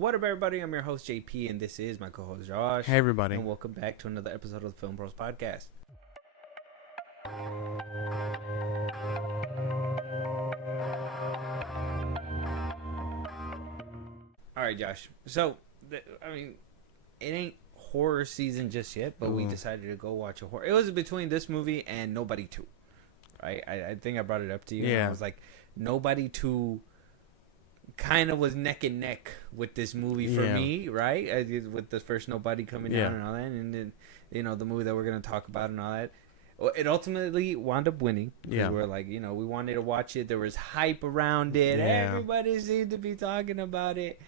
What up, everybody? I'm your host, JP, and this is my co-host, Josh. Hey, everybody. And welcome back to another episode of the Filmbros podcast. All right, Josh. So, it ain't horror season just yet, but we decided to go watch a horror. It was between this movie and Nobody 2. Right? I think I brought it up to you. Yeah. And I was like, Nobody 2 kind of was neck and neck with this movie for me, right? With the first Nobody coming down and all that, and then the movie that we're gonna talk about and all that. It ultimately wound up winning. Yeah, we're like, we wanted to watch it. There was hype around it. Yeah. Everybody seemed to be talking about it,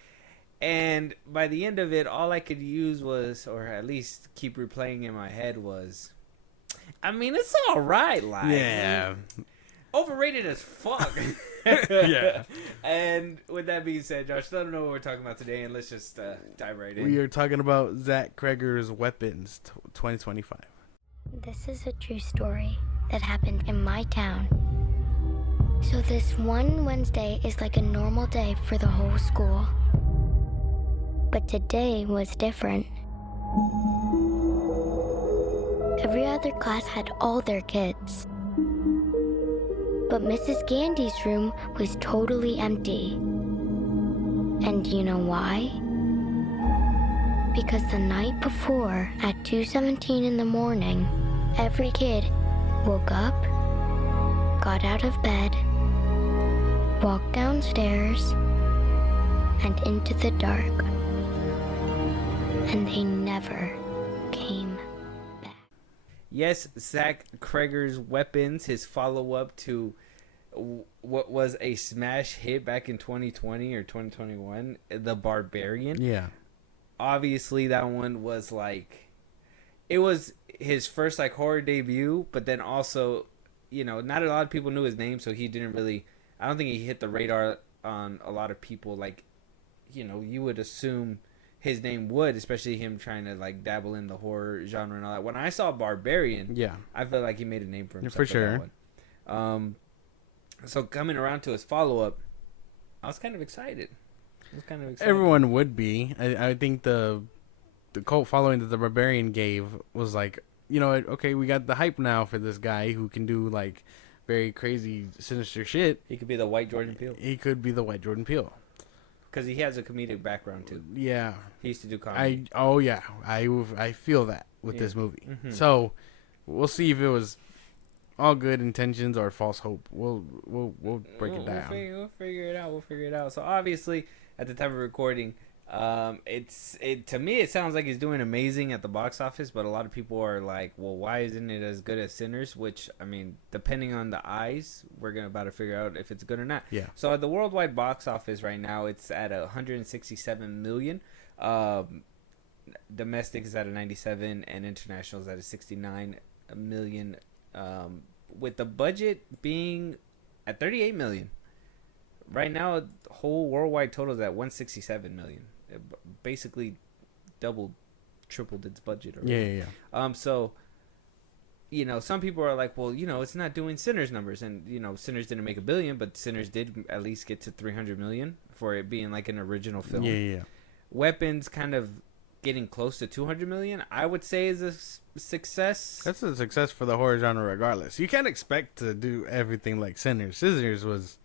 and by the end of it, all I could use was, or at least keep replaying in my head was, it's all right, like overrated as fuck. Yeah. And with that being said, Josh, let them know what we're talking about today, and let's just dive right in. We are talking about Zach Creggers' Weapons 2025. This is a true story that happened in my town. So this one Wednesday is like a normal day for the whole school. But today was different. Every other class had all their kids. But Mrs. Gandy's room was totally empty. And you know why? Because the night before, at 2:17 in the morning, every kid woke up, got out of bed, walked downstairs, and into the dark. And they never came back. Yes, Zach Creggers' Weapons, his follow-up to what was a smash hit back in 2020 or 2021, The Barbarian. Yeah. Obviously, that one was like, it was his first like horror debut, but then also, not a lot of people knew his name, so he didn't really, I don't think he hit the radar on a lot of people. Like, you would assume his name would, especially him trying to like dabble in the horror genre and all that. When I saw Barbarian, I felt like he made a name for himself. For sure. That one. So coming around to his follow-up, I was kind of excited. Everyone would be. I think the cult following that the Barbarian gave was like, okay, we got the hype now for this guy who can do like very crazy, sinister shit. He could be the white Jordan Peele. He could be the white Jordan Peele. Because he has a comedic background too. Yeah. He used to do comedy. I feel that with this movie. Mm-hmm. So we'll see if it was all good intentions or false hope. We'll break it down. We'll figure it out. So obviously, at the time of recording, to me it sounds like he's doing amazing at the box office, but a lot of people are like, well, why isn't it as good as Sinners? Which, depending on the eyes, we're about to figure out if it's good or not. Yeah. So at the worldwide box office right now, it's at 167 million. Domestic is at a 97, and international is at a 69 million. With the budget being at 38 million. Right now, the whole worldwide total is at 167 million. It basically tripled its budget already. Yeah. So, some people are like, well, it's not doing Sinners numbers. And, Sinners didn't make $1 billion, but Sinners did at least get to 300 million for it being like an original film. Yeah. Weapons kind of getting close to 200 million, I would say, is a success. That's a success for the horror genre regardless. You can't expect to do everything like Sinners. Sinners was...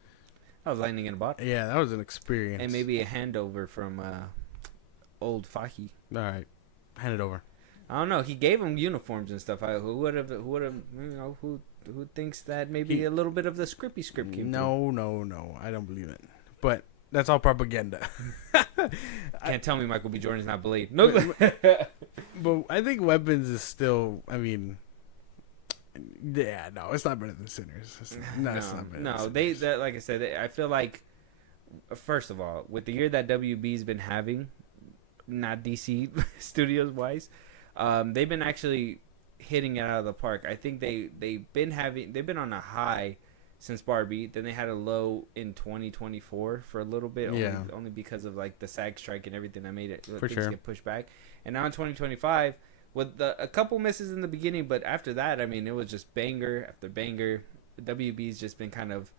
That was lightning in a bottle. Yeah, that was an experience. And maybe a handover from old Fahy. All right, hand it over. I don't know. He gave him uniforms and stuff. Who would have? Who thinks that maybe a little bit of the script came? No. I don't believe it. But that's all propaganda. Can't tell me Michael B. Jordan's not Blade. No. But I think Weapons is still. Yeah, no, it's not better than Sinners. It's not better than Sinners. Like I said, I feel like, first of all, with the year that WB's been having, not DC Studios wise, they've been actually hitting it out of the park. I think they've been on a high since Barbie. Then they had a low in 2024 for a little bit, only because of like the SAG strike and everything that made it get pushed back. And now in 2025. With a couple misses in the beginning, but after that, it was just banger after banger. WB's just been kind of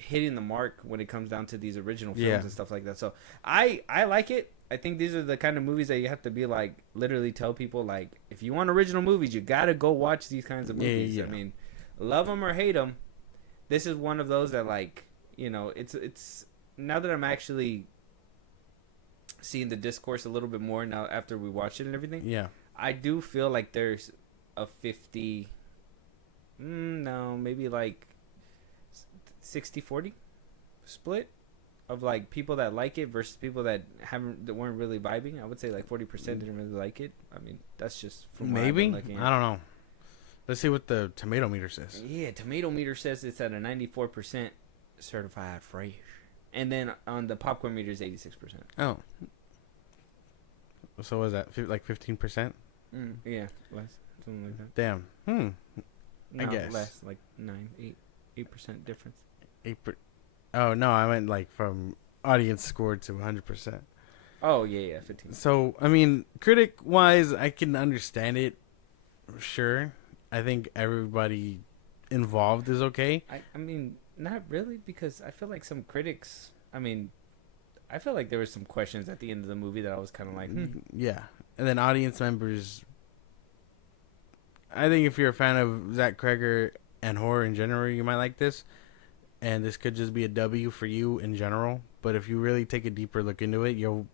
hitting the mark when it comes down to these original films and stuff like that. So I like it. I think these are the kind of movies that you have to be like literally tell people like, if you want original movies, you gotta go watch these kinds of movies. I mean, love them or hate them, this is one of those that like, you know, it's now that I'm actually seeing the discourse a little bit more now after we watched it and everything. Yeah, I do feel like there's a 50, no, maybe like 60-40 split of like people that like it versus people that weren't really vibing. I would say like 40% didn't really like it. I mean, that's just from maybe. I don't know. Let's see what the tomato meter says. Yeah, tomato meter says it's at a 94% certified fresh, and then on the popcorn meter is 86%. Oh, so was that like 15%? Yeah, less, something like that. Damn. No, I guess less, like 8% difference. Oh no, I meant like from audience score to 100%. Oh yeah, 15. So I mean, critic wise, I can understand it. Sure, I think everybody involved is okay. I mean, not really, because I feel like some critics. I mean, I feel like there were some questions at the end of the movie that I was kind of like, Yeah, and then audience members. I think if you're a fan of Zach Creggers and horror in general, you might like this. And this could just be a W for you in general, but if you really take a deeper look into it, you'll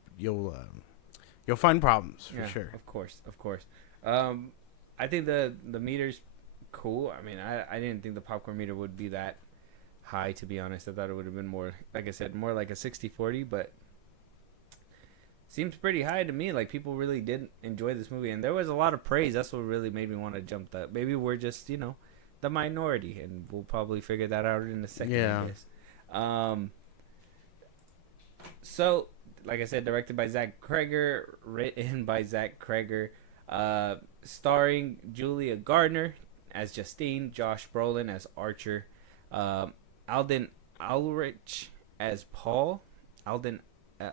find problems for sure. Of course. I think the meter's cool. I mean, I didn't think the popcorn meter would be that high, to be honest. I thought it would have been more, like I said, more like a 60-40, but seems pretty high to me. Like, people really did enjoy this movie, and there was a lot of praise. That's what really made me want to jump that. Maybe we're just, you know, the minority, and we'll probably figure that out in a second. I guess. So like I said, directed by Zach Creggers, written by Zach Creggers, starring Julia Gardner as Justine, Josh Brolin as Archer, Alden Ulrich as Paul, Alden I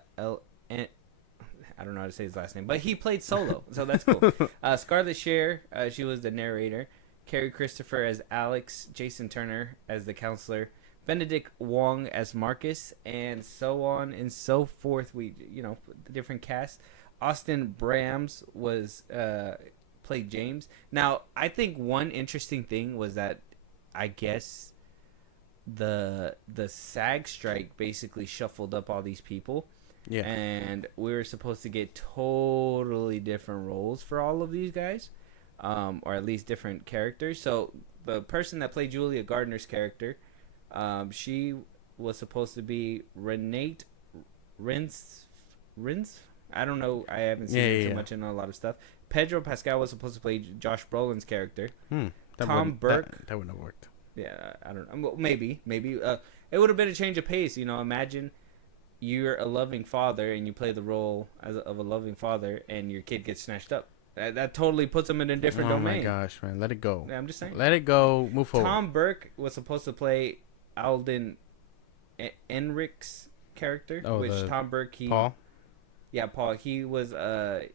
don't know how to say his last name, but he played Solo, so that's cool. Scarlett Cher, she was the narrator. Carrie Christopher as Alex, Jason Turner as the counselor, Benedict Wong as Marcus, and so on and so forth. We, you know, the different cast. Austin Brams was played James. Now, I think one interesting thing was that I guess the SAG strike basically shuffled up all these people. Yeah. And we were supposed to get totally different roles for all of these guys. Or at least different characters. So the person that played Julia Gardner's character, she was supposed to be Renate Rins. I don't know. I haven't seen too much in a lot of stuff. Pedro Pascal was supposed to play Josh Brolin's character. Tom Burke. That wouldn't have worked. Yeah, I don't know. Maybe. It would have been a change of pace. You know, imagine you're a loving father and you play the role of a loving father, and your kid gets snatched up. That totally puts him in a different domain. Oh my gosh, man. Let it go. Yeah, I'm just saying. Let it go. Move forward. Tom Burke was supposed to play Alden Enrich's character, which Tom Burke, Paul? Yeah, Paul. He was the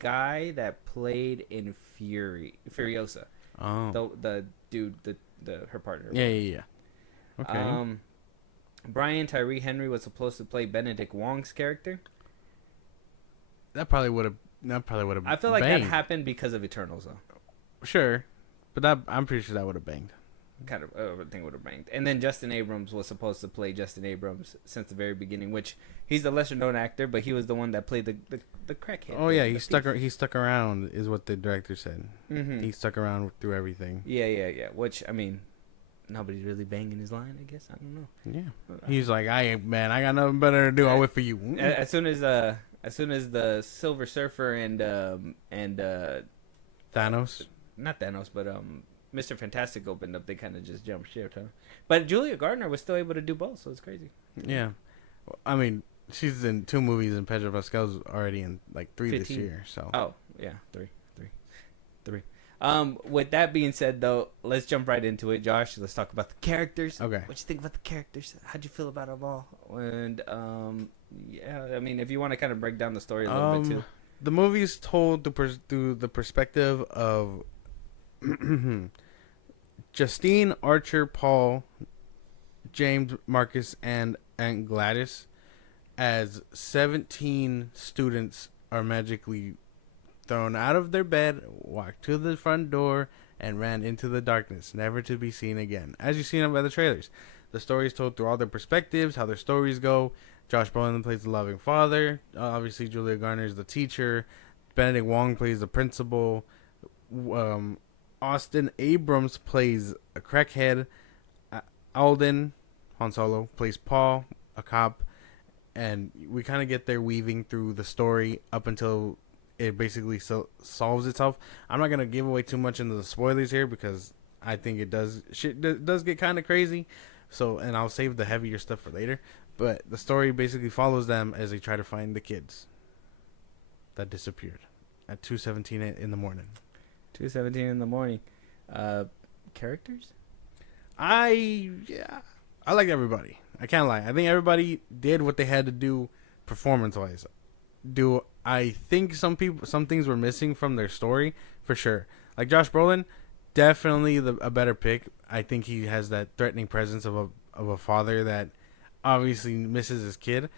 guy that played in Furiosa. Oh. The dude, her partner. Yeah. Okay. Brian Tyree Henry was supposed to play Benedict Wong's character. That probably would have. I feel like banged. that happened because of Eternals, though. Sure, but I'm pretty sure that would have banged. Kind of, I think would have banged. And then Justin Abrams was supposed to play Justin Abrams since the very beginning, which he's a lesser known actor, but he was the one that played the crackhead. Oh yeah, he stuck around, is what the director said. Mm-hmm. He stuck around through everything. Yeah. Which, I mean, nobody's really banging his line, I guess. I don't know. Yeah, he's like, I got nothing better to do. I'll wait for you. As soon as the Silver Surfer and Thanos, not Thanos, but Mr. Fantastic opened up, they kind of just jumped ship, huh? But Julia Gardner was still able to do both, so it's crazy. Yeah, I mean, she's in 2 movies, and Pedro Pascal's already in like 3 15. This year. So yeah, three. With that being said, though, let's jump right into it, Josh. Let's talk about the characters. Okay. What you think about the characters? How'd you feel about them all? And yeah, I mean, if you want to kind of break down the story a little bit too. The movie's told through the perspective of Justine, Archer, Paul, James, Marcus, and Aunt Gladys as 17 students are magically thrown out of their bed, walked to the front door, and ran into the darkness, never to be seen again. As you've seen by the trailers, the story is told through all their perspectives, how their stories go. Josh Brolin plays the loving father. Obviously, Julia Garner is the teacher. Benedict Wong plays the principal. Austin Abrams plays a crackhead. Alden, Han Solo, plays Paul, a cop. And we kind of get there weaving through the story up until it basically solves itself. I'm not going to give away too much into the spoilers here because I think it does get kind of crazy. So, and I'll save the heavier stuff for later. But the story basically follows them as they try to find the kids that disappeared at 2:17 in the morning. 2:17 in the morning. Characters? I like everybody. I can't lie. I think everybody did what they had to do performance-wise. Do I think some things were missing from their story? For sure. Like Josh Brolin, definitely a better pick. I think he has that threatening presence of a father that obviously misses his kid.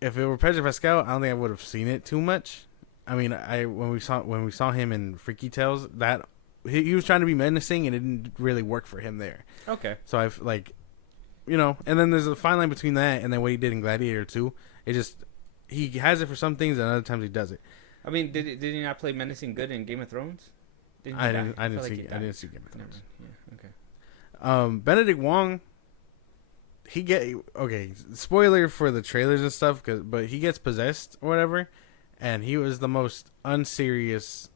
If it were Pedro Pascal, I don't think I would have seen it too much. I mean, when we saw him in Freaky Tales, that he was trying to be menacing and it didn't really work for him there. Okay. So I've and then there's a fine line between that and then what he did in Gladiator 2. It just he has it for some things and other times he does it. I mean, did he not play menacing good in Game of Thrones? I didn't see Game of Thrones. Yeah, okay. Benedict Wong, spoiler for the trailers and stuff, but he gets possessed or whatever, and he was the most unserious,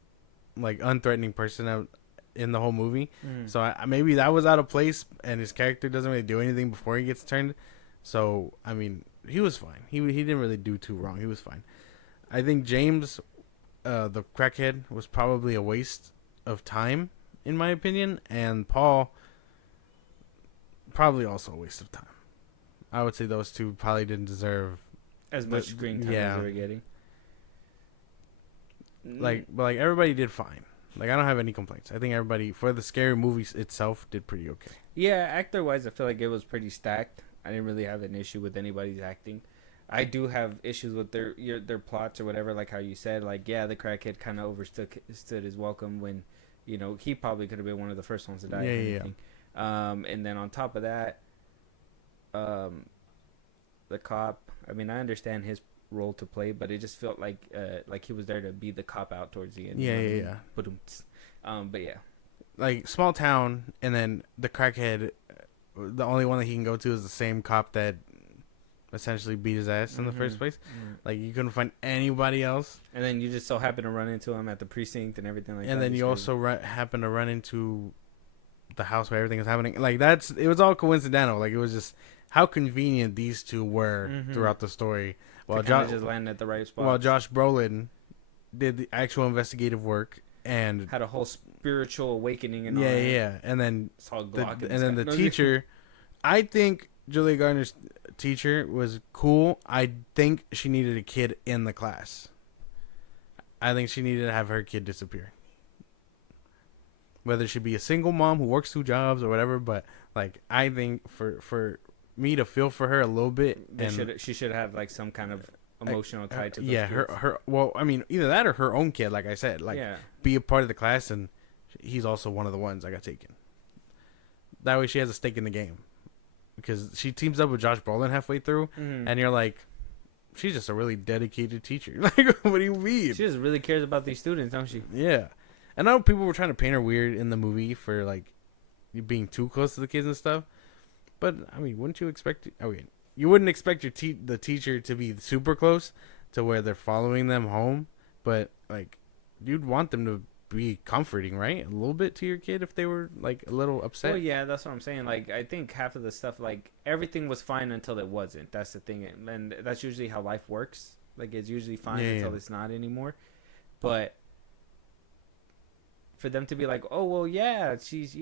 like unthreatening person out in the whole movie. So maybe that was out of place, and his character doesn't really do anything before he gets turned. So I mean, he was fine. He didn't really do too wrong. He was fine. I think James, the crackhead, was probably a waste of time in my opinion, and Paul, probably also a waste of time. I would say those two probably didn't deserve as much screen time as they were getting. But everybody did fine. Like, I don't have any complaints. I think everybody, for the scary movie itself, did pretty okay. Yeah, actor-wise, I feel like it was pretty stacked. I didn't really have an issue with anybody's acting. I do have issues with their plots or whatever, like how you said. Like, yeah, the crackhead kind of overstood his welcome when, he probably could have been one of the first ones to die. Yeah. And then on top of that, the cop, I mean, I understand his role to play, but it just felt like he was there to be the cop out towards the end. Yeah. But yeah, like small town, and then the crackhead, the only one that he can go to is the same cop that essentially beat his ass in the first place. Like, you couldn't find anybody else, and then you just so happen to run into him at the precinct and everything like that. And then you also happen to run into the house where everything is happening. Like, it was all coincidental. Like, it was just how convenient these two were throughout the story. While Josh just landed at the right spot. While Josh Brolin did the actual investigative work and had a whole spiritual awakening and and then the No, teacher, I think Julia Garner's teacher was cool. I think she needed a kid in the class. I think she needed to have her kid disappear. Whether she be a single mom who works 2 jobs or whatever, but like, I think for me to feel for her a little bit, she should have like some kind of emotional tie to those kids. her well, I mean, either that or her own kid, like I said, like be a part of the class, and he's also one of the ones that got taken. That way she has a stake in the game, because she teams up with Josh Brolin halfway through, and you're like, she's just a really dedicated teacher. Like, what do you mean? She just really cares about these students, don't she? Yeah. I know people were trying to paint her weird in the movie for like being too close to the kids and stuff, but I mean, wouldn't you expect? You wouldn't expect the teacher to be super close to where they're following them home, but like, you'd want them to be comforting, right? A little bit to your kid if they were like a little upset. Well, yeah, that's what I'm saying. Like, I think half of the stuff, like, everything was fine until it wasn't. That's the thing, and that's usually how life works. Like, it's usually fine until it's not anymore. But for them to be like, oh, well, yeah, she's,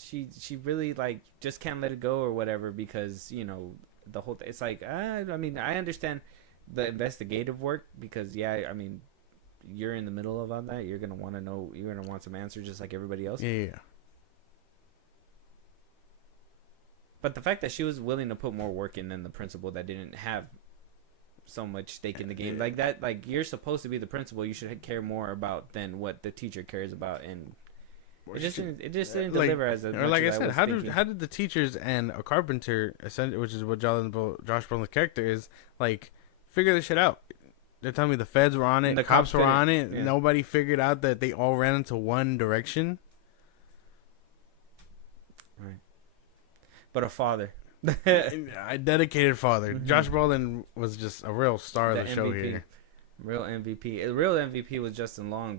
she really, like, just can't let it go or whatever because, the whole thing. It's like, I mean, I understand the investigative work because, I mean, you're in the middle of all that. You're going to want to know, you're going to want some answers just like everybody else. Yeah. But the fact that she was willing to put more work in than the principal that didn't have so much stake in the game, like that, like you're supposed to be the principal, you should care more about than what the teacher cares about, and it just didn't deliver as a. Or like I said, how did the teachers and a carpenter, which is what Josh Brolin's character is, like figure this shit out? They're telling me the feds were on it, the cops were on it. Yeah. Nobody figured out that they all ran into one direction. Right. But a father. A dedicated father. Mm-hmm. Josh Brolin was just a real star of the show MVP. here. Real MVP. A real MVP was Justin Long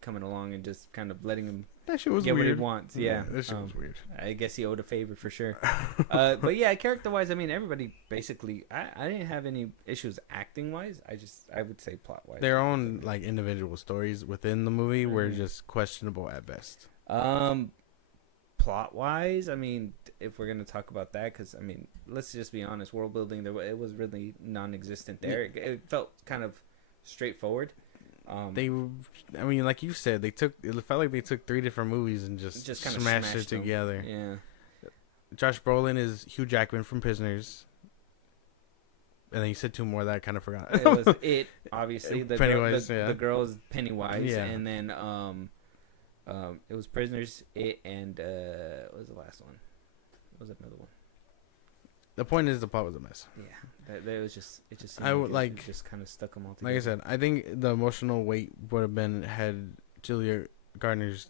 coming along and just kind of letting him that shit was get weird. What he wants. Yeah. That shit was weird. I guess he owed a favor for sure. But yeah, character-wise, I mean, everybody basically... I didn't have any issues acting-wise. I would say plot-wise. Their own like individual stories within the movie were just questionable at best. Plot-wise, I mean, if we're going to talk about that, because, I mean, let's just be honest, world building, it was really non-existent there. It felt kind of straightforward. I mean, like you said, it felt like they took 3 different movies and just kind of smashed it together. Yeah. Josh Brolin is Hugh Jackman from Prisoners. And then you said 2 more that I kind of forgot. It was It, obviously. Pennywise, the girl is Pennywise. Yeah. And then it was Prisoners, It, and what was the last one? What was another one? The point is the plot was a mess. Yeah, it was just. It just. It just kind of stuck them all together. Like I said, I think the emotional weight would have been had Julia Gardner's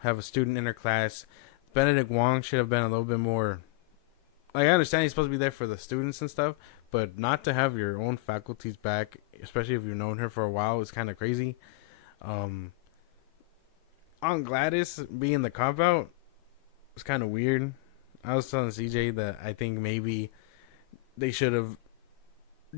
have a student in her class. Benedict Wong should have been a little bit more. Like I understand he's supposed to be there for the students and stuff, but not to have your own faculties back, especially if you've known her for a while, is kind of crazy. On Gladys being the cop out was kind of weird. I was telling CJ that I think maybe they should have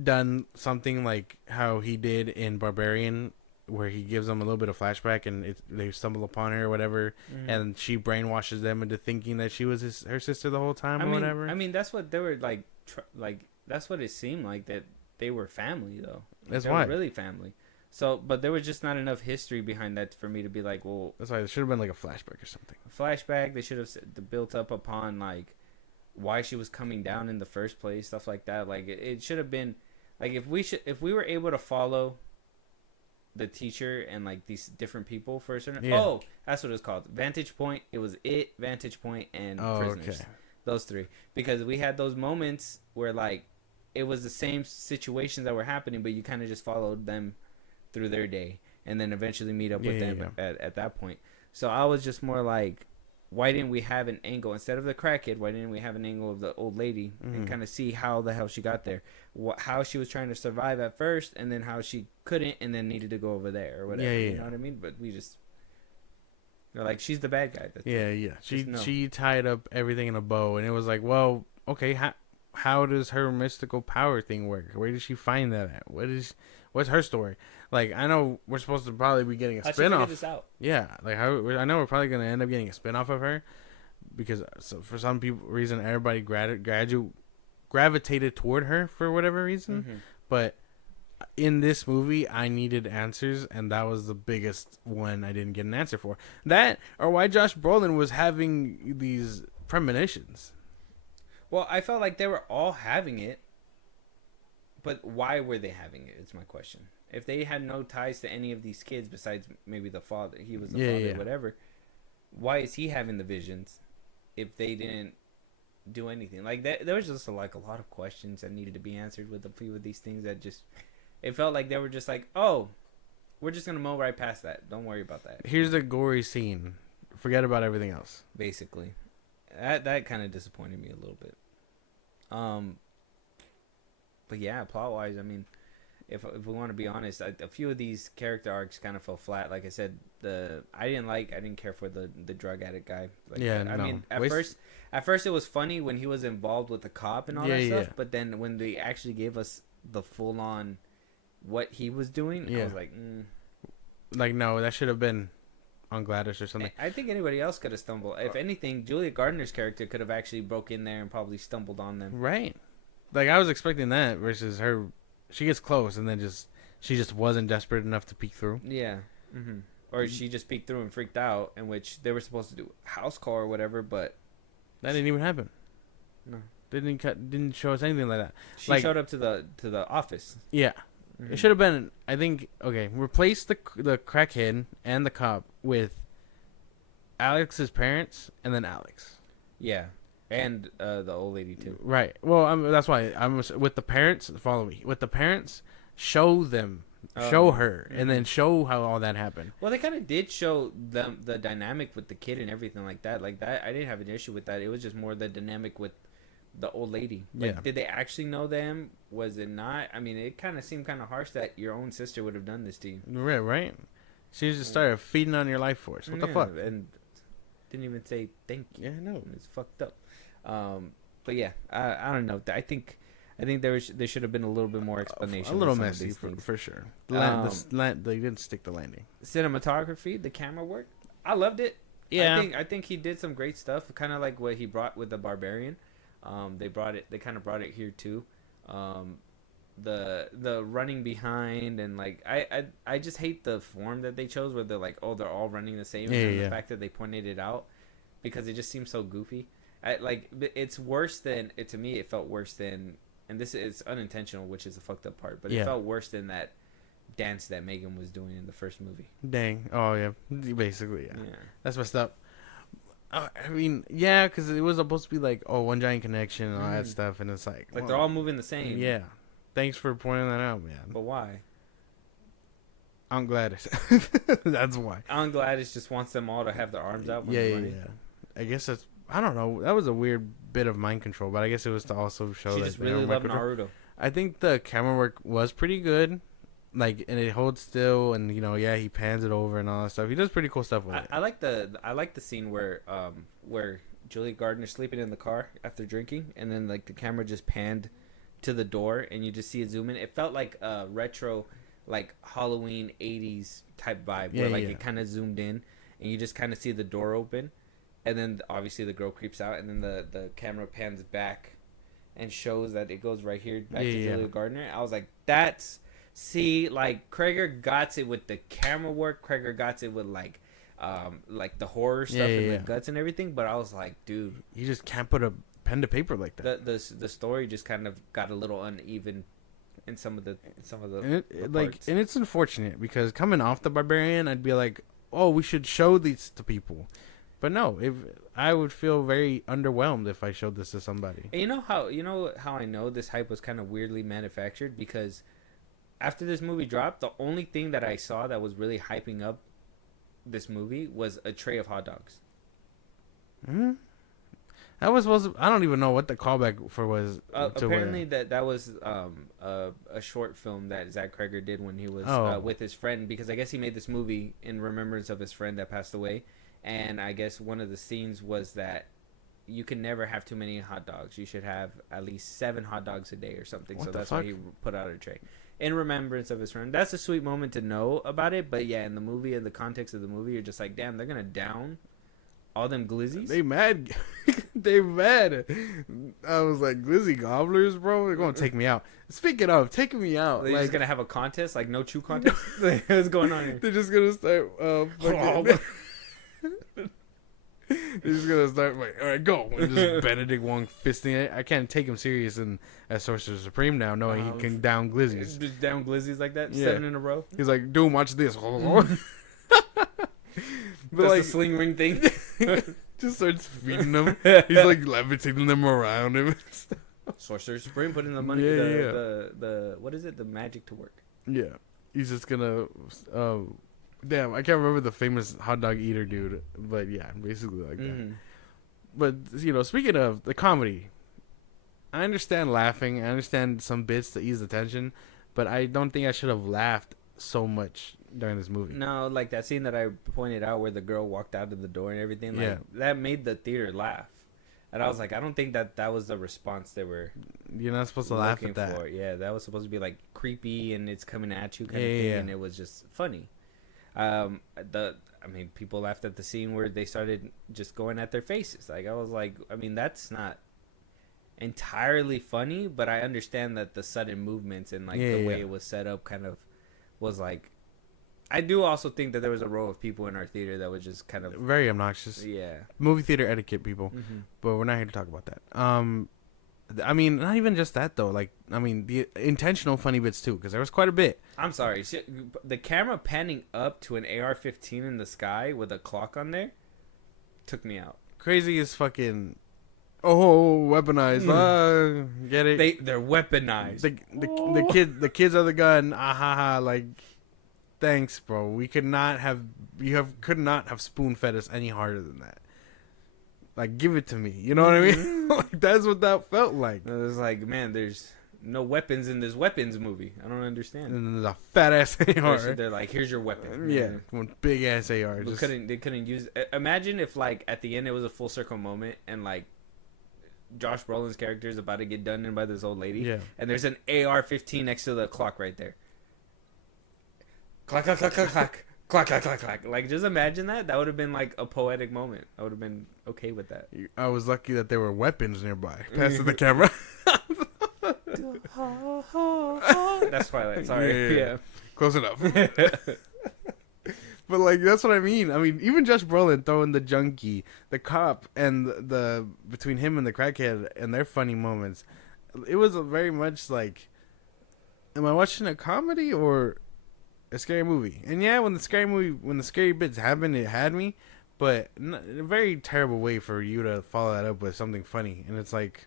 done something like how he did in Barbarian, where he gives them a little bit of flashback and they stumble upon her or whatever, and she brainwashes them into thinking that she was her sister the whole time or whatever. I mean, that's what they were like. That's what it seemed like, that they were family though. That's they why were really family. So, but there was just not enough history behind that for me to be like, well... That's why it should have been like a flashback or something. A flashback, they should have built up upon, like, why she was coming down in the first place, stuff like that. Like, it should have been... Like, if we were able to follow the teacher and, like, these different people for a certain... Yeah. Oh, that's what it's called. Vantage Point. It was It, Vantage Point, and Prisoners. Okay. Those 3. Because we had those moments where, like, it was the same situations that were happening, but you kind of just followed them through their day and then eventually meet up with them at that point. So I was just more like, why didn't we have an angle instead of the crackhead? Why didn't we have an angle of the old lady and kind of see how the hell she got there, how she was trying to survive at first, and then how she couldn't and then needed to go over there or whatever. You know what I mean? But we just, they're like, she's the bad guy. She tied up everything in a bow, and it was like, well, okay, how does her mystical power thing work? Where did she find that at? What's her story? Like, I know we're supposed to probably be getting a spinoff. This out? Yeah, like I know we're probably gonna end up getting a spinoff of her because for some reason everybody gravitated toward her for whatever reason. But in this movie, I needed answers, and that was the biggest one I didn't get an answer for. That or why Josh Brolin was having these premonitions. Well, I felt like they were all having it, but why were they having it? Is my question. If they had no ties to any of these kids besides maybe the father, he was the father, whatever. Why is he having the visions if they didn't do anything? Like that, there was just like a lot of questions that needed to be answered with a few of these things that just, it felt like they were just like, oh, we're just gonna mow right past that. Don't worry about that. Here's the gory scene. Forget about everything else. Basically, that kind of disappointed me a little bit. But yeah, plot wise, I mean, if we want to be honest, a few of these character arcs kind of fell flat. Like I said, I didn't care for the drug addict guy. Like, I mean, at first it was funny when he was involved with the cop and all that stuff. But then when they actually gave us the full on what he was doing, I was like, like no, that should have been on Gladys or something. I think anybody else could have stumbled. If anything, Julia Gardner's character could have actually broke in there and probably stumbled on them. Right. Like I was expecting that versus her. She gets close and then she just wasn't desperate enough to peek through. Yeah. Or she just peeked through and freaked out, in which they were supposed to do house call or whatever, but that didn't even happen. No. They didn't show us anything like that. She showed up to the office. Yeah. Mm-hmm. It should have been, I think, okay, replace the crackhead and the cop with Alex's parents and then Alex. Yeah. And the old lady too. Right. Well, that's why I'm with the parents. Follow me. With the parents, show them, show her, and then show how all that happened. Well, they kind of did show them the dynamic with the kid and everything like that. Like that, I didn't have an issue with that. It was just more the dynamic with the old lady. Like, yeah. Did they actually know them? Was it not? I mean, it kind of seemed kind of harsh that your own sister would have done this to you. Right. She just started feeding on your life force. What the fuck? And didn't even say thank you. Yeah, no, it's fucked up. But yeah, I don't know. I think there should have been a little bit more explanation. A little messy for sure. They didn't stick the landing. Cinematography, the camera work, I loved it. Yeah, I think he did some great stuff. Kind of like what he brought with the Barbarian. They kind of brought it here too. The running behind and like I just hate the form that they chose where they're like, oh, they're all running the same. And the fact that they pointed it out because it just seems so goofy. It's worse than it to me. It felt worse than, and this is unintentional, which is the fucked up part. But it felt worse than that dance that Megan was doing in the first movie. Dang. Oh yeah. Basically, yeah. That's messed up. I mean, yeah, because it was supposed to be like, oh, one giant connection and all that stuff, and it's like they're all moving the same. Yeah. Thanks for pointing that out, man. But why? Aunt Gladys. That's why. Aunt Gladys just wants them all to have their arms out. Yeah. I guess that's. I don't know. That was a weird bit of mind control, but I guess it was to also show she that just really loved Naruto. I think the camera work was pretty good, like, and it holds still, and he pans it over and all that stuff. He does pretty cool stuff with it. I like the scene where Julia Gardner's sleeping in the car after drinking, and then like the camera just panned to the door, and you just see it zoom in. It felt like a retro, like Halloween '80s type vibe, where it kind of zoomed in, and you just kind of see the door open. And then obviously the girl creeps out, and then the camera pans back and shows that it goes right here back to Julia Gardner. I was like, like Creggers got it with the camera work. Creggers got it with like the horror stuff and the guts and everything. But I was like, dude, you just can't put a pen to paper like that. The story just kind of got a little uneven in some of the parts. And it's unfortunate because coming off the Barbarian, I'd be like, oh, we should show these to people. But no, if I would feel very underwhelmed if I showed this to somebody. And you know how I know this hype was kind of weirdly manufactured, because after this movie dropped, the only thing that I saw that was really hyping up this movie was a tray of hot dogs. That was supposed to, I don't even know what the callback for was. Apparently that was a short film that Zach Creggers did when he was with his friend, because I guess he made this movie in remembrance of his friend that passed away. And I guess one of the scenes was that you can never have too many hot dogs. You should have at least 7 hot dogs a day or something. So that's why he put out a tray in remembrance of his friend. That's a sweet moment to know about it. But yeah, in the movie, in the context of the movie, you're just like, damn, they're going to down all them glizzies. They mad. They mad. I was like, glizzy gobblers, bro. They're going to take me out. Speaking of taking me out. They're just going to have a contest, like no chew contest? What's going on here? They're just going to start... They're just gonna start like, all right, go, and just Benedict Wong fisting it. I can't take him serious as Sorcerer Supreme now, knowing he can down glizzies. Just down glizzies like that, 7 in a row. He's like, dude, watch this. But like the sling ring thing, just starts feeding them. He's like levitating them around him. Sorcerer Supreme putting the money, the what is it, the magic to work. Yeah, he's just gonna. Damn, I can't remember the famous hot dog eater dude, but yeah, basically like that. But speaking of the comedy, I understand laughing. I understand some bits to ease the tension, but I don't think I should have laughed so much during this movie. No, like that scene that I pointed out where the girl walked out of the door and everything. Like, that made the theater laugh, and I was like, I don't think that was the response they were. You're not supposed to laugh at that. For. Yeah, that was supposed to be like creepy and it's coming at you kind of thing, and it was just funny. People laughed at the scene where they started just going at their faces. Like, I was like, I mean, that's not entirely funny, but I understand that the sudden movements and like the way it was set up kind of was like, I do also think that there was a row of people in our theater that was just kind of very obnoxious. Yeah. Movie theater etiquette, people. But we're not here to talk about that. I mean, not even just that though. Like, I mean, the intentional funny bits too, because there was quite a bit. I'm sorry. The camera panning up to an AR-15 in the sky with a clock on there took me out. Crazy as fucking. Oh, weaponized. Get it? They're weaponized. The kids are the gun. Ah ha ha. Like, thanks, bro. We could not have. Could not have spoon fed us any harder than that. Like, give it to me. You know what I mean? Like, that's what that felt like. It was like, man, there's no weapons in this weapons movie. I don't understand. And then there's a fat ass AR. They're like, here's your weapon. Yeah, one big ass AR. They couldn't use. Imagine if like at the end it was a full circle moment and like Josh Brolin's character is about to get done in by this old lady. Yeah. And there's an AR-15 next to the clock right there. Clack clack clack clack clack. Clack, clack, clack, clack. Like, just imagine that. That would have been, like, a poetic moment. I would have been okay with that. I was lucky that there were weapons nearby. Passing the camera. That's Twilight. Sorry. Yeah. Close enough. But, like, that's what I mean. I mean, even Josh Brolin throwing the junkie, the cop, and the between him and the crackhead and their funny moments, it was very much like, am I watching a comedy or a scary movie? And yeah, when the scary bits happened, it had me, but in a very terrible way for you to follow that up with something funny. And it's like,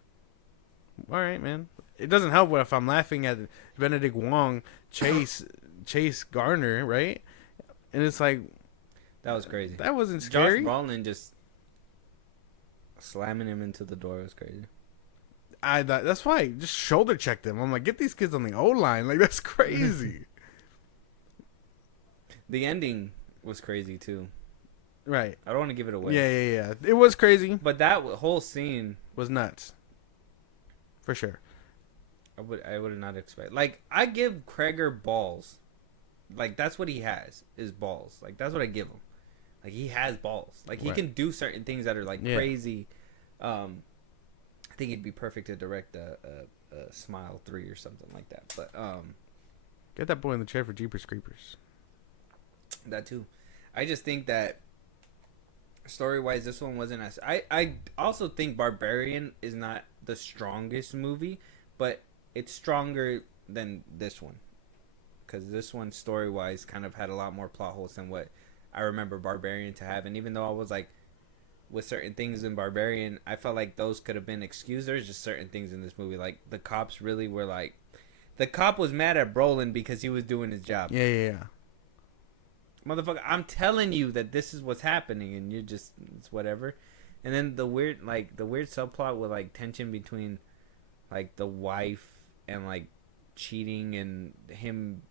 all right, man. It doesn't help if I'm laughing at Benedict Wong chase Garner, right? And it's like, that was crazy. That wasn't scary. Josh Brolin just slamming him into the door was crazy. That's why I just shoulder checked them. I'm like, get these kids on the O line. Like, that's crazy. The ending was crazy too. Right. I don't want to give it away. Yeah. It was crazy. But that whole scene was nuts. For sure. I would not expect. Like, I give Creggers balls. Like, that's what he has, is balls. Like, that's what I give him. Like, he has balls. Like, he can do certain things that are, like, crazy. I think he'd be perfect to direct a Smile 3 or something like that. But, get that boy in the chair for Jeepers Creepers. That too. I just think that story-wise, this one wasn't as... I also think Barbarian is not the strongest movie, but it's stronger than this one. Because this one, story-wise, kind of had a lot more plot holes than what I remember Barbarian to have. And even though I was like, with certain things in Barbarian, I felt like those could have been excused. There's just certain things in this movie. Like, the cops really were like... The cop was mad at Brolin because he was doing his job. Yeah. Motherfucker, I'm telling you that this is what's happening, and you just, it's whatever. And then the weird subplot with, like, tension between, like, the wife and, like, cheating and him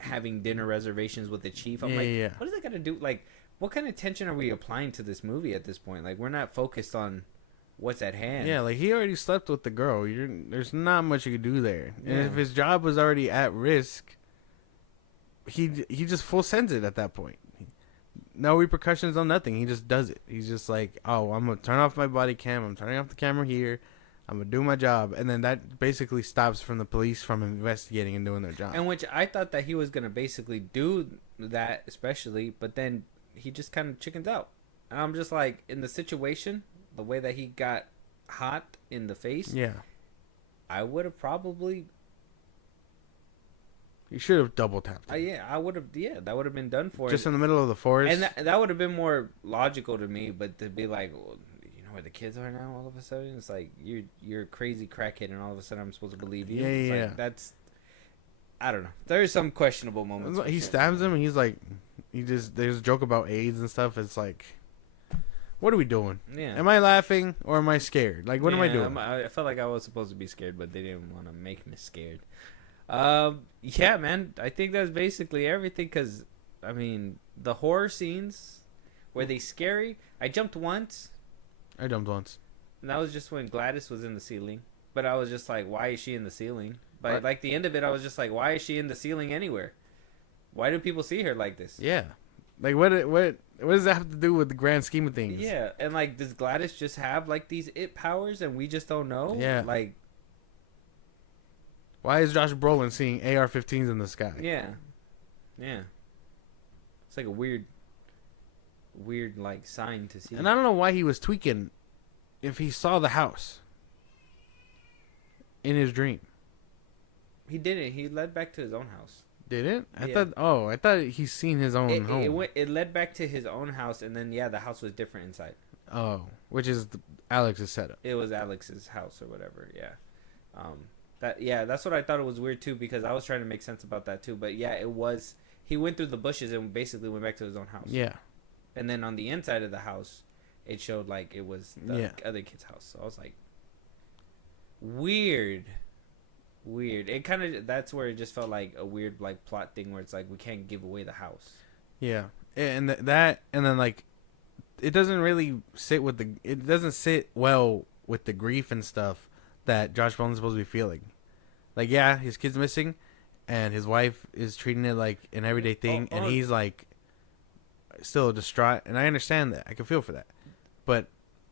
having dinner reservations with the chief. I'm like, what does that got to do? Like, what kind of tension are we applying to this movie at this point? Like, we're not focused on what's at hand. Yeah, like, he already slept with the girl. There's not much you could do there. And if his job was already at risk, he just full sends it at that point. No repercussions on nothing. He just does it. He's just like, oh, I'm going to turn off my body cam. I'm turning off the camera here. I'm going to do my job. And then that basically stops from the police from investigating and doing their job. And which I thought that he was going to basically do that, especially, but then he just kind of chickens out. And I'm just like, in the situation, the way that he got hot in the face, I would have probably... You should have double tapped him. I would have. Yeah, that would have been done for just in the middle of the forest, and that would have been more logical to me. But to be like, well, you know where the kids are now, all of a sudden, it's like you're a crazy crackhead, and all of a sudden I'm supposed to believe you. Yeah. Like, that's, I don't know. There's some questionable moments. He stabs him, and he's like, there's a joke about AIDS and stuff. It's like, what are we doing? Yeah. Am I laughing or am I scared? Like, what am I doing? I felt like I was supposed to be scared, but they didn't want to make me scared. Yeah, man, I think that's basically everything, because, I mean, the horror scenes, were they scary? I jumped once. And that was just when Gladys was in the ceiling. But I was just like, why is she in the ceiling? But, like, the end of it, I was just like, why is she in the ceiling anywhere? Why do people see her like this? Yeah. Like, what does that have to do with the grand scheme of things? Yeah, and, like, does Gladys just have, like, these it powers and we just don't know? Yeah. Like... Why is Josh Brolin seeing AR-15s in the sky? Yeah. It's like a weird, like, sign to see. And I don't know why he was tweaking if he saw the house. in his dream. He didn't. He led back to his own house. Did it? Yeah. I thought he's seen his own home. It led back to his own house, and then the house was different inside. Oh, which is Alex's setup. It was Alex's house or whatever. Yeah. That's what I thought. It was weird too, because I was trying to make sense about that too. But yeah, it was. He went through the bushes and basically went back to his own house. Yeah. And then on the inside of the house, it showed like it was the other kid's house. So I was like, weird. It kind of, that's where it just felt like a weird like plot thing where it's like we can't give away the house. Yeah, and and then like it doesn't really sit with it doesn't sit well with the grief and stuff that Josh Brolin's supposed to be feeling. Like, yeah, his kid's missing, and his wife is treating it like an everyday thing, and he's like still distraught, and I understand that. I can feel for that, but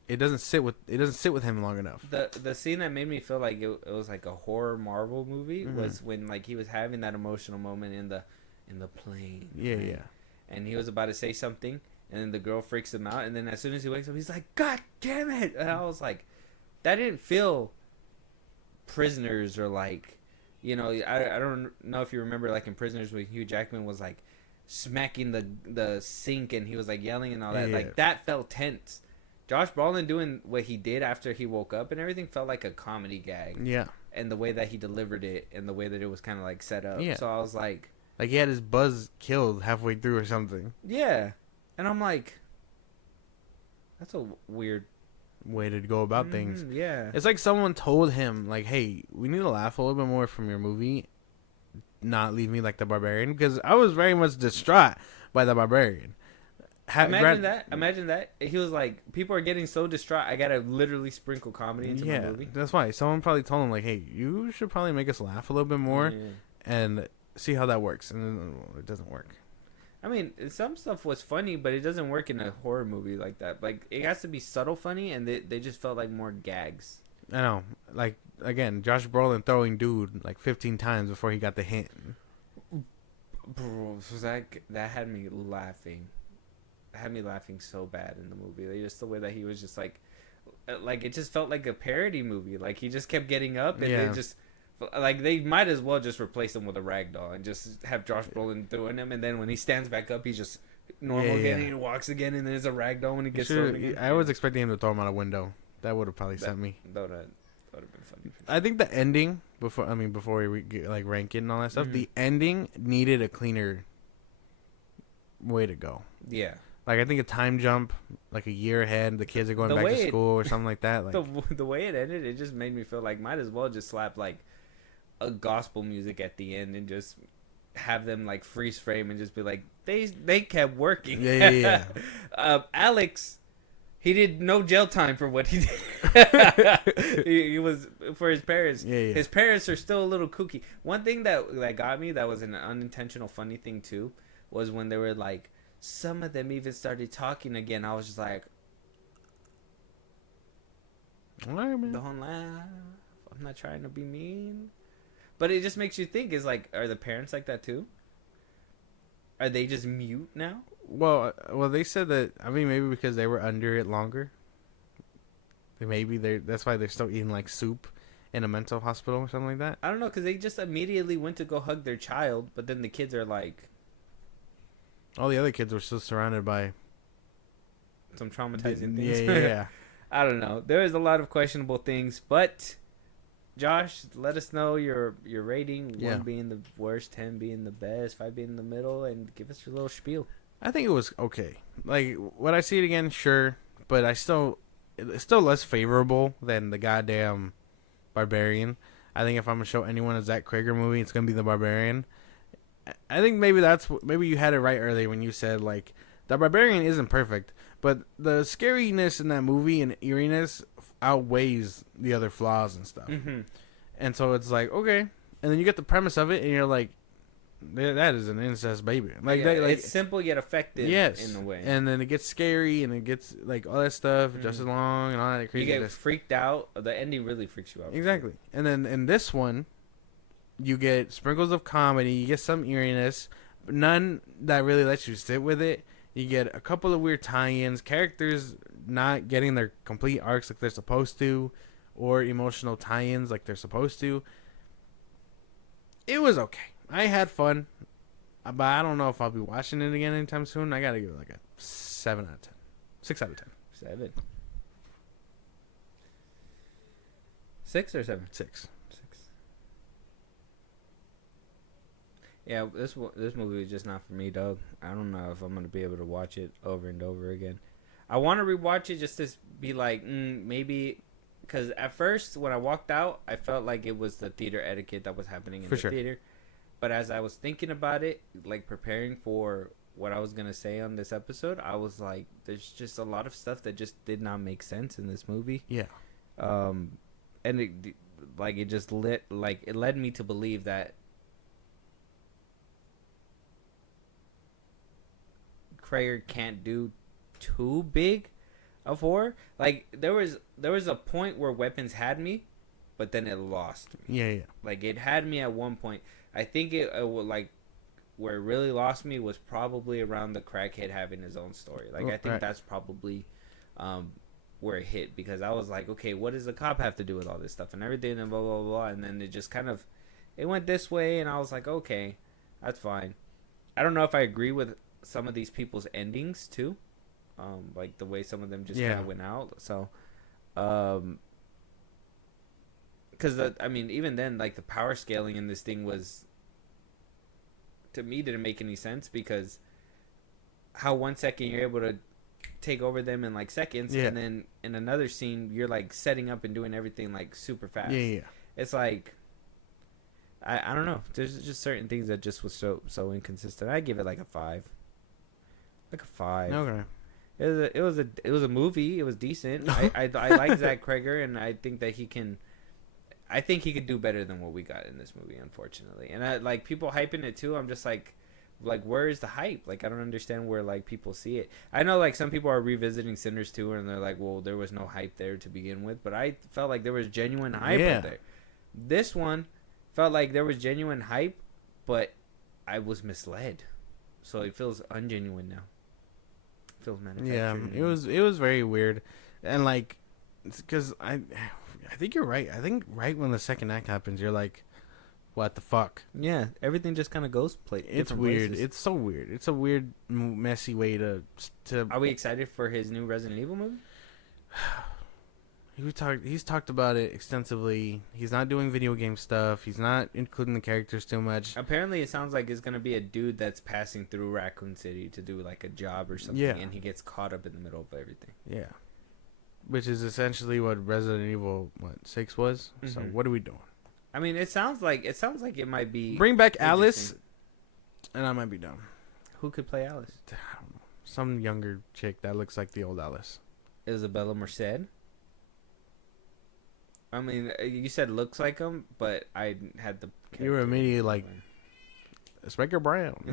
it doesn't sit with him long enough. The scene that made me feel like it was like a horror Marvel movie was when like he was having that emotional moment in the plane. Yeah, right? yeah. And he was about to say something, and then the girl freaks him out, and then as soon as he wakes up, he's like, "God damn it!" And I was like, that didn't feel Prisoners or like, I don't know if you remember like in Prisoners when Hugh Jackman was like smacking the sink and he was like yelling and all that. Yeah. Like that felt tense. Josh Brolin doing what he did after he woke up and everything felt like a comedy gag. Yeah. And the way that he delivered it and the way that it was kind of like set up. Yeah. So I was like he had his buzz killed halfway through or something. Yeah. And I'm like, that's a weird way to go about things. Yeah. It's like someone told him, like, hey, we need to laugh a little bit more from your movie. Not leave me like the Barbarian. Because I was very much distraught by the Barbarian. Imagine that. He was like, people are getting so distraught, I gotta literally sprinkle comedy into my movie. That's why. Someone probably told him, like, hey, you should probably make us laugh a little bit more and see how that works. And it doesn't work. I mean, some stuff was funny, but it doesn't work in a horror movie like that. Like, it has to be subtle funny, and they just felt like more gags. I know. Like, again, Josh Brolin throwing dude like 15 times before he got the hint. Bro, that had me laughing. Had me laughing so bad in the movie. Like, just the way that he was just like it just felt like a parody movie. Like he just kept getting up and they just like they might as well just replace him with a rag doll and just have Josh Brolin doing him, and then when he stands back up he's just normal again and he walks again and there's a rag doll when he gets thrown again. I was expecting him to throw him out a window. That would have probably sent me. That would have been funny. I think the ending before we get, like rank it and all that stuff, the ending needed a cleaner way to go. Yeah. Like, I think a time jump, like a year ahead, the kids are going back to school or something like that. Like the way it ended, it just made me feel like might as well just slap like a gospel music at the end and just have them like freeze frame and just be like they kept working. Yeah. Alex, he did no jail time for what he did. he was for his parents. Yeah. His parents are still a little kooky. One thing that got me, that was an unintentional funny thing too, was when they were like, some of them even started talking again. I was just like, all right, man. don't laugh. I'm not trying to be mean. But it just makes you think, is like, are the parents like that too? Are they just mute now? Well, they said that, I mean, maybe because they were under it longer. That's why they're still eating like soup in a mental hospital or something like that. I don't know, because they just immediately went to go hug their child, but then the kids are like, all the other kids were still surrounded by some traumatizing things. Yeah. I don't know. There is a lot of questionable things, but Josh, let us know your rating. 1 being the worst, 10 being the best, 5 being in the middle, and give us your little spiel. I think it was okay. Like, would I see it again? Sure, but it's still less favorable than the goddamn Barbarian. I think if I'm gonna show anyone a Zach Creggers movie, it's gonna be the Barbarian. I think maybe you had it right earlier when you said like the Barbarian isn't perfect, but the scariness in that movie and eeriness outweighs the other flaws and stuff. Mm-hmm. And so it's like, okay, and then you get the premise of it, and you're like, that is an incest baby. Like, it's simple yet effective. Yes, in a way. And then it gets scary, and it gets like all that stuff just as long and all that crazy. You get freaked out. The ending really freaks you out. Exactly. And then in this one, you get sprinkles of comedy. You get some eeriness, but none that really lets you sit with it. You get a couple of weird tie-ins, characters not getting their complete arcs like they're supposed to, or emotional tie-ins like they're supposed to. It was okay. I had fun, but I don't know if I'll be watching it again anytime soon. I gotta give it like a 7 out of 10. 6 out of 10. 7. 6 or 7? 6. Yeah, this movie is just not for me, dog. I don't know if I'm gonna be able to watch it over and over again. I want to rewatch it just to be like, maybe, because at first when I walked out, I felt like it was the theater etiquette that was happening in the theater. But as I was thinking about it, like preparing for what I was gonna say on this episode, I was like, there's just a lot of stuff that just did not make sense in this movie. Yeah. And it led me to believe that Creggers can't do too big of horror. Like there was a point where Weapons had me, but then it lost me. Yeah. Like it had me at one point. I think it like where it really lost me was probably around the crackhead having his own story. Like I think that's probably where it hit, because I was like, okay, what does the cop have to do with all this stuff and everything and blah blah blah, and then it just kind of it went this way, and I was like, okay, that's fine. I don't know if I agree with some of these people's endings too, like the way some of them just kind of went out. So, because I mean, even then, like the power scaling in this thing was, to me, didn't make any sense, because how 1 second you're able to take over them in like seconds, and then in another scene you're like setting up and doing everything like super fast. Yeah. It's like I don't know. There's just certain things that just was so inconsistent. I give it like a 5. Like a 5. Okay. It was a movie. It was decent. I like Zach Creggers, and I think that he could do better than what we got in this movie, unfortunately. And I like people hyping it too. I'm just like where is the hype? Like I don't understand where like people see it. I know like some people are revisiting Sinners 2, and they're like, well, there was no hype there to begin with, but I felt like there was genuine hype up there. This one felt like there was genuine hype, but I was misled, so it feels ungenuine now. It feels manufactured. Yeah, it was very weird, and like, because I think you're right. I think right when the second act happens, you're like, what the fuck? Yeah, everything just kind of goes It's weird. Places. It's so weird. It's a weird, messy way to. Are we excited for his new Resident Evil movie? He's talked about it extensively. He's not doing video game stuff. He's not including the characters too much. Apparently, it sounds like it's gonna be a dude that's passing through Raccoon City to do like a job or something, and he gets caught up in the middle of everything. Yeah, which is essentially what Resident Evil 6 was. Mm-hmm. So what are we doing? I mean, it sounds like it might be. Bring back Alice, and I might be done. Who could play Alice? I don't know. Some younger chick that looks like the old Alice. Isabella Merced. I mean, you said looks like him, but I had the. You were immediately like, Springer Brown.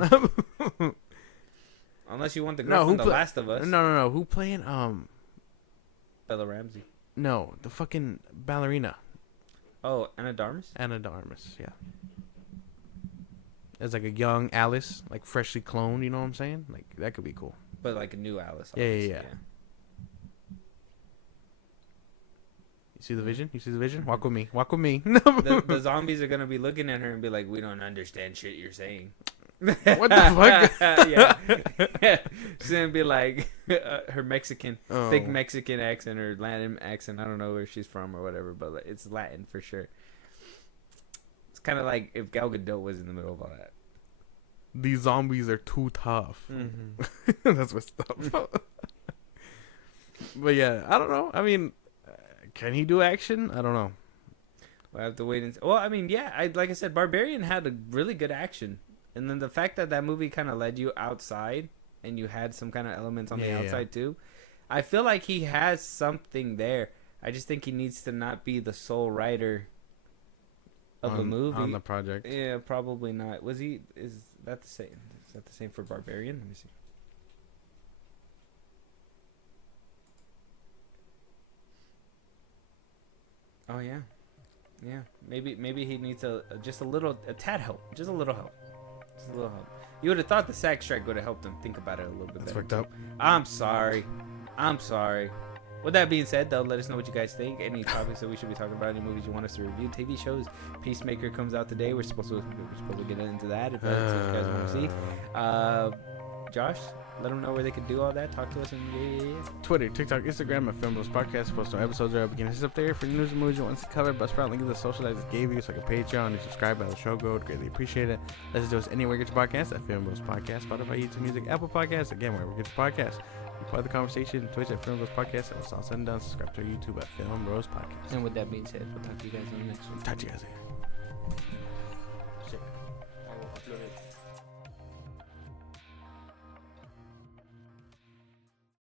Unless you want the girl from The Last of Us. No. Who playing Bella Ramsey. No, the fucking ballerina. Oh, Anna Darmus? Anna Darmus, yeah. It's like a young Alice, like freshly cloned, you know what I'm saying? Like, that could be cool. But like a new Alice. Yeah. You see the vision? Walk with me. The zombies are going to be looking at her and be like, we don't understand shit you're saying. What the fuck? Yeah. She's going to be like, her Mexican, thick Mexican accent or Latin accent. I don't know where she's from or whatever, but it's Latin for sure. It's kind of like if Gal Gadot was in the middle of all that. These zombies are too tough. Mm-hmm. That's what's up. But yeah, I don't know. I mean, can he do action? I don't know. We'll have to wait and see. Well, I mean, yeah, like I said, Barbarian had a really good action. And then the fact that movie kind of led you outside and you had some kind of elements on the outside too. I feel like he has something there. I just think he needs to not be the sole writer of the movie. On the project. Yeah, probably not. Is that the same? Is that the same for Barbarian? Let me see. Oh yeah. Yeah. Maybe he needs a tad help. Just a little help. You would have thought the SAG strike would have helped him think about it a little bit better. That's fucked up. I'm sorry. With that being said, though, let us know what you guys think. Any topics that we should be talking about, any movies you want us to review, TV shows. Peacemaker comes out today. We're supposed to get into that if that's what you guys want to see. Josh, let them know where they can do all that. Talk to us on Twitter, TikTok, Instagram at Filmbros Podcast. Post our episodes are up again. Hit us up there for news and movies you want us to cover. Bust out link to the social I just gave you. It's like a Patreon. You subscribe by the show. Go. Would greatly appreciate it. Listen to us anywhere you get your podcast at Filmbros Podcast, Spotify, YouTube Music, Apple Podcasts. Again, wherever you get your podcast. Be part of the conversation. Twitch at Filmbros Podcast. And it's all said and done. Subscribe to our YouTube at Filmbros Podcast. And with that being said, we'll talk to you guys on the next one. Talk to you guys again. Sick. I will upload it.